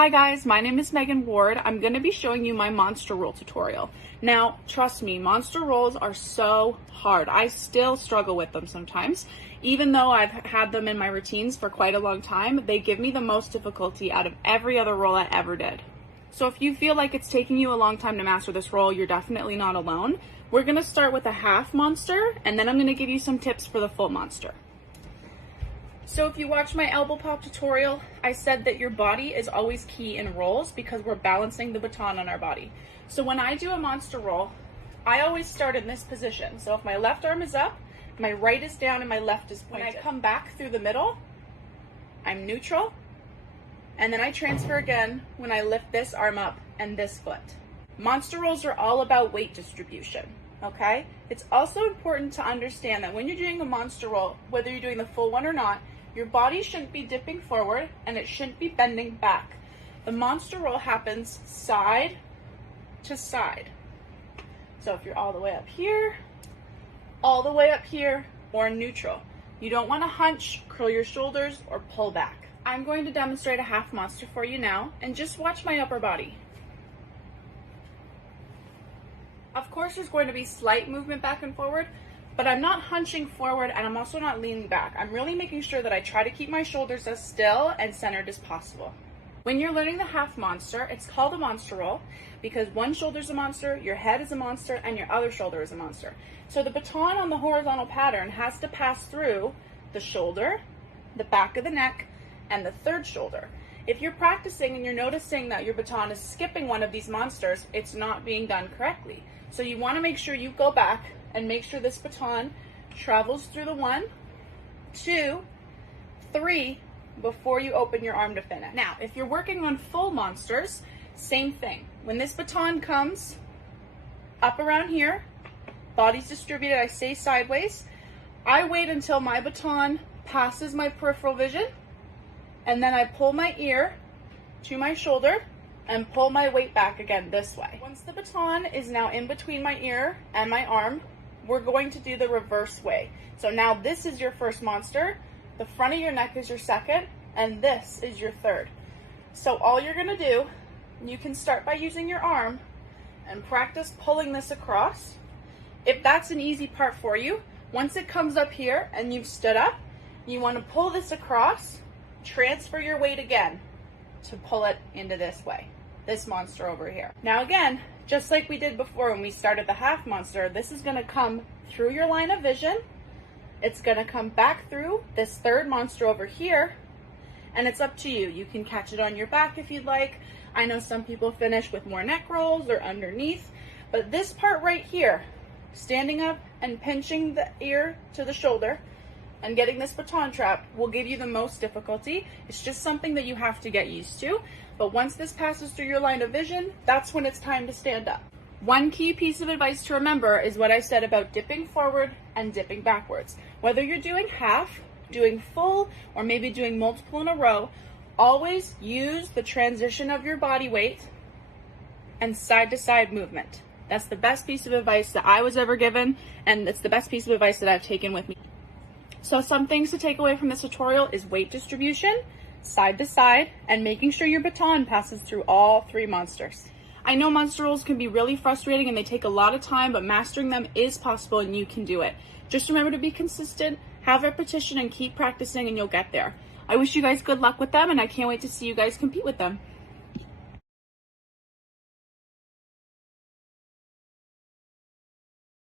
Hi guys, my name is Megan Ward. I'm going to be showing you my monster roll tutorial. Now, trust me, monster rolls are so hard. I still struggle with them sometimes. Even though I've had them in my routines for quite a long time, they give me the most difficulty out of every other roll I ever did. So if you feel like it's taking you a long time to master this roll, you're definitely not alone. We're going to start with a half monster, and then I'm going to give you some tips for the full monster. So if you watch my elbow pop tutorial, I said that your body is always key in rolls because we're balancing the baton on our body. So when I do a monster roll, I always start in this position. So if my left arm is up, my right is down, and my left is pointed. When I come back through the middle, I'm neutral, and then I transfer again when I lift this arm up and this foot. Monster rolls are all about weight distribution, okay? It's also important to understand that when you're doing a monster roll, whether you're doing the full one or not, your body shouldn't be dipping forward and it shouldn't be bending back. The monster roll happens side to side. So if you're all the way up here, all the way up here, or neutral. You don't want to hunch, curl your shoulders, or pull back. I'm going to demonstrate a half monster for you now, and just watch my upper body. Of course, there's going to be slight movement back and forward, but I'm not hunching forward and I'm also not leaning back. I'm really making sure that I try to keep my shoulders as still and centered as possible. When you're learning the half monster, it's called a monster roll because one shoulder's a monster, your head is a monster, and your other shoulder is a monster. So the baton on the horizontal pattern has to pass through the shoulder, the back of the neck, and the third shoulder. If you're practicing and you're noticing that your baton is skipping one of these monsters, it's not being done correctly. So you want to make sure you go back and make sure this baton travels through the 1, 2, 3 before you open your arm to finish. Now, if you're working on full monsters, same thing. When this baton comes up around here, body's distributed, I stay sideways. I wait until my baton passes my peripheral vision, and then I pull my ear to my shoulder and pull my weight back again this way. Once the baton is now in between my ear and my arm, we're going to do the reverse way. So now this is your first monster, the front of your neck is your second, and this is your third. So all you're gonna do, you can start by using your arm and practice pulling this across. If that's an easy part for you, once it comes up here and you've stood up, you wanna pull this across, transfer your weight again to pull it into this way, this monster over here. Now again, just like we did before when we started the half monster, this is gonna come through your line of vision. It's gonna come back through this third monster over here, and it's up to you. You can catch it on your back if you'd like. I know some people finish with more neck rolls or underneath, but this part right here, standing up and pinching the ear to the shoulder and getting this baton trapped will give you the most difficulty. It's just something that you have to get used to. But once this passes through your line of vision, that's when it's time to stand up. One key piece of advice to remember is what I said about dipping forward and dipping backwards. Whether you're doing half, doing full, or maybe doing multiple in a row, always use the transition of your body weight and side-to-side movement. That's the best piece of advice that I was ever given, and it's the best piece of advice that I've taken with me. So some things to take away from this tutorial is weight distribution, side to side, and making sure your baton passes through all 3 monsters. I know monster rolls can be really frustrating and they take a lot of time, but mastering them is possible and you can do it. Just remember to be consistent, have repetition, and keep practicing and you'll get there. I wish you guys good luck with them and I can't wait to see you guys compete with them.